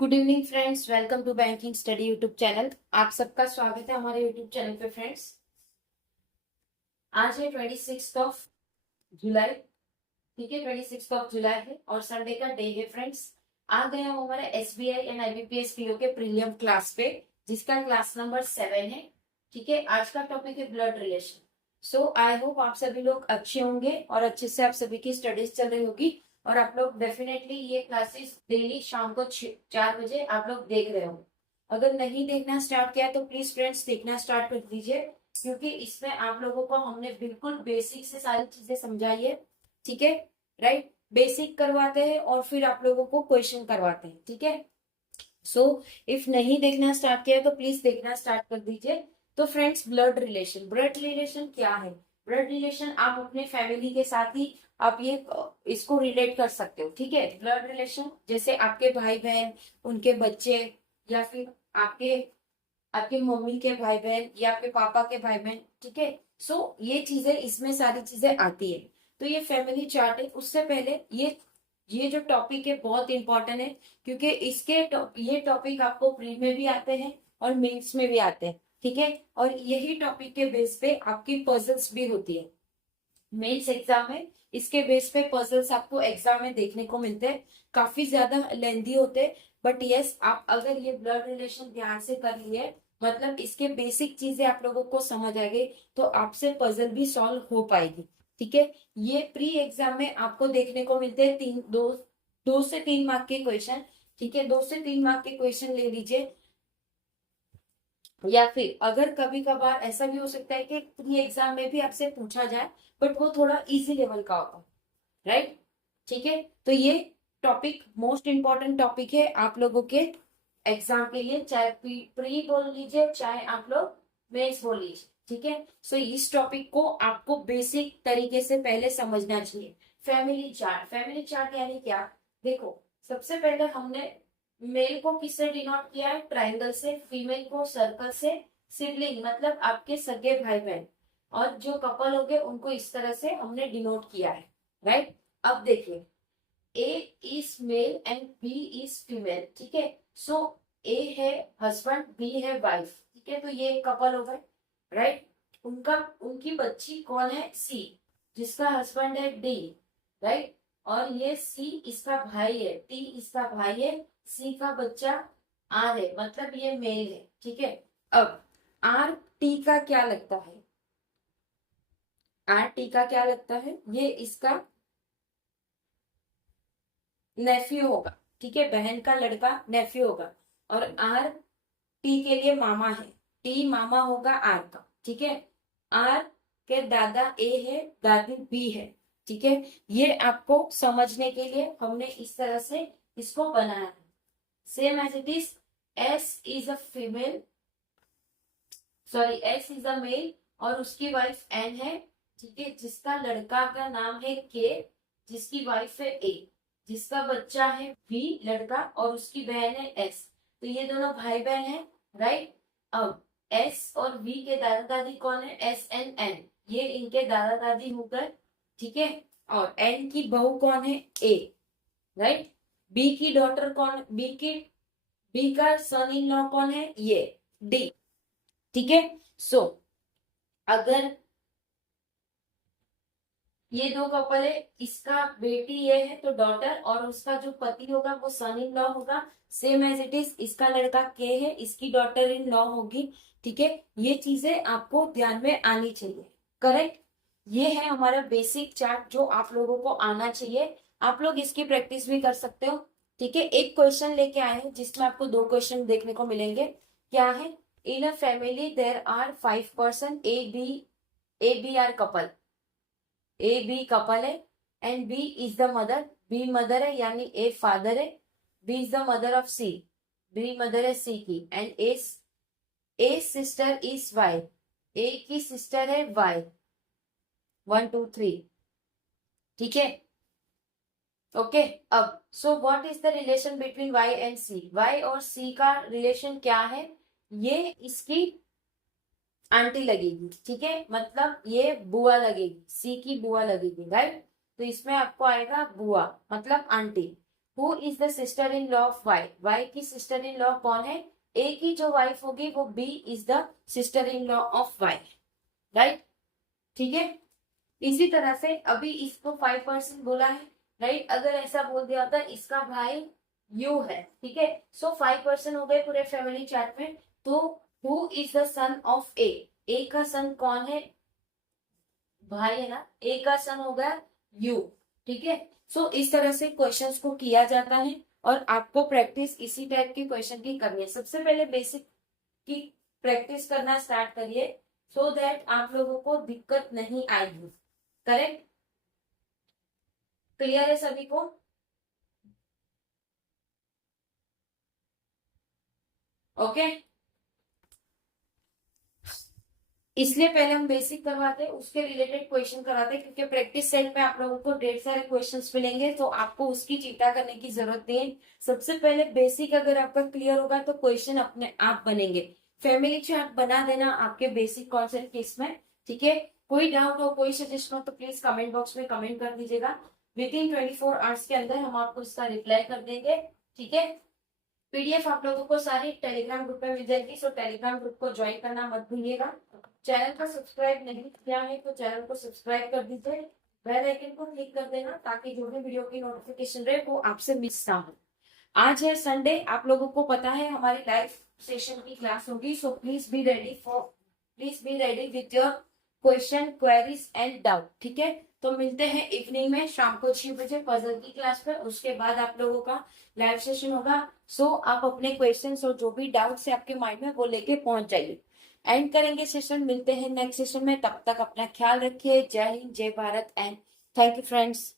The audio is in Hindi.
Good evening friends, welcome to banking study YouTube channel. आप सबका स्वागत है हमारे यूट्यूब चैनल पे। फ्रेंड्स, आज है 26 जुलाई। ठीक है, 26 जुलाई है और संडे का डे है। फ्रेंड्स, आ गए हम हमारे एसबीआई एंड आईबीपीएस पीओ के प्रीलियम क्लास पे, जिसका क्लास नंबर 7 है। ठीक है, आज का टॉपिक है blood relation. So I hope आप सभी लोग अच्छे होंगे और अच्छे से आप सभी की स्टडीज चल रही होगी और आप लोग डेफिनेटली ये क्लासेस डेली शाम को 4 बजे आप लोग देख रहे हो। अगर नहीं देखना स्टार्ट किया तो प्लीज फ्रेंड्स देखना स्टार्ट कर दीजिए, क्योंकि इसमें आप लोगों को हमने बिल्कुल बेसिक से सारी चीजें समझाई है। ठीक है, राइट। बेसिक करवाते हैं और फिर आप लोगों को क्वेश्चन करवाते हैं। ठीक है, सो इफ नहीं देखना स्टार्ट किया तो प्लीज देखना स्टार्ट कर दीजिए। तो फ्रेंड्स, ब्लड रिलेशन क्या है? ब्लड रिलेशन आप अपने फैमिली के साथ ही आप ये इसको रिलेट कर सकते हो। ठीक है, ब्लड रिलेशन जैसे आपके भाई बहन, उनके बच्चे, या फिर आपके आपके मम्मी के भाई बहन या आपके पापा के भाई बहन। ठीक है, सो ये चीजें, इसमें सारी चीजें आती है। तो ये फैमिली चार्ट है। उससे पहले ये जो टॉपिक है बहुत इंपॉर्टेंट है, क्योंकि ये टॉपिक आपको प्री में भी आते हैं और मेंस में भी आते हैं। ठीक है, और यही टॉपिक के बेस पे आपकी पजल्स भी होती है मेंस एग्जाम में। इसके बेस पे पजल्स आपको एग्जाम में देखने को मिलते हैं, काफी ज्यादा लेंदी होते हैं। बट यस, आप अगर ये ब्लड रिलेशन ध्यान से कर लिए, मतलब इसके बेसिक चीजें आप लोगों को समझ आ गई, तो आपसे पजल भी सॉल्व हो पाएगी। ठीक है, ये प्री एग्जाम में आपको देखने को मिलते हैं 2 से 3 मार्क के क्वेश्चन। ठीक है, 2 से 3 मार्क के क्वेश्चन ले लीजिए। या फिर अगर कभी कभार ऐसा भी हो सकता है कि प्री एग्जाम में भी आपसे पूछा जाए, बट वो थोड़ा इजी लेवल का होगा। राइट, ठीक है। तो ये टॉपिक मोस्ट इंपॉर्टेंट टॉपिक है आप लोगों के एग्जाम के लिए, चाहे प्री बोल लीजिए चाहे आप लोग मेंस बोल लीजिए। ठीक है, सो इस टॉपिक को आपको बेसिक तरीके से पहले समझना चाहिए। फैमिली चार्ट यानी क्या? देखो, सबसे पहले हमने मेल को किससे डिनोट किया है? ट्रायंगल से। फीमेल को सर्कल से। सिबलिंग मतलब आपके सगे भाई बहन और जो कपल हो गए उनको इस तरह से हमने डिनोट किया है। राइट, अब देखिए, A is male and B is female. ठीक है, सो ए है हस्बैंड, बी है वाइफ। ठीक है, तो ये एक कपल हो गए। राइट, उनकी बच्ची कौन है? सी, जिसका हस्बैंड है डी। राइट, और ये सी इसका भाई है, टी इसका भाई है, सी का बच्चा आर है, मतलब ये मेल है। ठीक है, अब आर टी का क्या लगता है? आर टी का क्या लगता है? ये इसका नेफ्यू होगा। ठीक है, बहन का लड़का नेफ्यू होगा। और आर टी के लिए मामा है, टी मामा होगा आर का। ठीक है, आर के दादा ए है, दादी बी है। ठीक है, ये आपको समझने के लिए हमने इस तरह से इसको बनाया है। Same as it is, S is a female, sorry S is a male और उसकी वाइफ एन है। ठीक है, जिसका लड़का का नाम है के, जिसकी वाइफ है ए, जिसका बच्चा है बी लड़का और उसकी बहन है एस। तो ये दोनों भाई बहन है। राइट, अब एस और बी के दादा दादी कौन है? एस एन एन, ये इनके दादा दादी हो गए। ठीक है, और एन की बहू कौन है? ए। राइट, बी की डॉटर कौन? बी का सन इन लॉ कौन है? ये डी। ठीक है, सो अगर ये दो कपल है, इसका बेटी ये है तो डॉटर, और उसका जो पति होगा वो सन इन लॉ होगा। सेम एज इट इज, इसका लड़का के है, इसकी डॉटर इन लॉ होगी। ठीक है, ये चीजें आपको ध्यान में आनी चाहिए। करेक्ट, ये है हमारा बेसिक चार्ट जो आप लोगों को आना चाहिए। आप लोग इसकी प्रैक्टिस भी कर सकते हो। ठीक है, एक क्वेश्चन लेके आए हैं जिसमें आपको 2 क्वेश्चन देखने को मिलेंगे। क्या है? In a family there are 5 person, A B are couple. A B couple है and B is the mother, B mother है यानी ए फादर है, B is the mother of C, B mother है सी की, and A sister is Y, A की सिस्टर है वाई। 1 2 3। ठीक है, ओके। अब so what is the relation between Y and C? Y और सी का रिलेशन क्या है? ये इसकी आंटी लगेगी। ठीक है, मतलब ये बुआ लगेगी, सी की बुआ लगेगी। राइट, तो इसमें आपको आएगा बुआ मतलब aunty. Who is the sister in law of Y, Y की सिस्टर इन लॉ कौन है, ए की जो वाइफ होगी वो B is the sister in law of Y, right, ठीक है। इसी तरह से अभी इसको 5% बोला है, राइट, अगर ऐसा बोल दिया होता इसका भाई यू है, ठीक है, सो 5% हो गए पूरे फैमिली चार्ट में। तो who is the son of A का सन कौन है, भाई है ना, ए का सन हो गया यू, ठीक है। सो इस तरह से क्वेश्चंस को किया जाता है और आपको प्रैक्टिस इसी टाइप के क्वेश्चन की करनी है। सबसे पहले बेसिक की प्रैक्टिस करना स्टार्ट करिए सो दैट आप लोगों को दिक्कत नहीं आएगी, करेक्ट, क्लियर है सभी को, ओके। इसलिए पहले हम बेसिक करवाते हैं, उसके रिलेटेड क्वेश्चन कराते हैं, क्योंकि प्रैक्टिस सेट में आप लोगों को ढेर सारे क्वेश्चंस मिलेंगे, तो आपको उसकी चिंता करने की जरूरत नहीं है। सबसे पहले बेसिक अगर आपका क्लियर होगा तो क्वेश्चन अपने आप बनेंगे। फैमिली चार्ट बना देना आपके बेसिक कॉन्सेप्ट केस में, ठीक है। कोई डाउट हो, कोई सजेशन हो तो प्लीज कमेंट बॉक्स में कमेंट कर दीजिएगा। विद इन 24 आवर्स के अंदर हम आपको इसका रिप्लाई कर देंगे, ठीक है। पीडीएफ आप लोगों को सारी टेलीग्राम ग्रुप में मिल जाएगी, सो टेलीग्राम ग्रुप को ज्वाइन करना मत भूलिएगा। चैनल को सब्सक्राइब नहीं किया है तो चैनल को सब्सक्राइब कर दीजिए, बेल आइकन को क्लिक कर देना ताकि जो भी वीडियो की नोटिफिकेशन रहे वो आपसे मिस ना हो। आज है संडे, आप लोगों को पता है हमारी लाइव सेशन की क्लास होगी, so please be ready with your question, queries and doubt, ठीक है। तो मिलते हैं इवनिंग में शाम को 6 बजे पजल की क्लास पर, उसके बाद आप लोगों का लाइव सेशन होगा। सो आप अपने क्वेश्चंस और जो भी डाउट्स है आपके माइंड में वो लेके पहुंच जाइए। एंड करेंगे सेशन, मिलते हैं नेक्स्ट सेशन में, तब तक अपना ख्याल रखिए। जय हिंद, जय Bharat and thank you friends.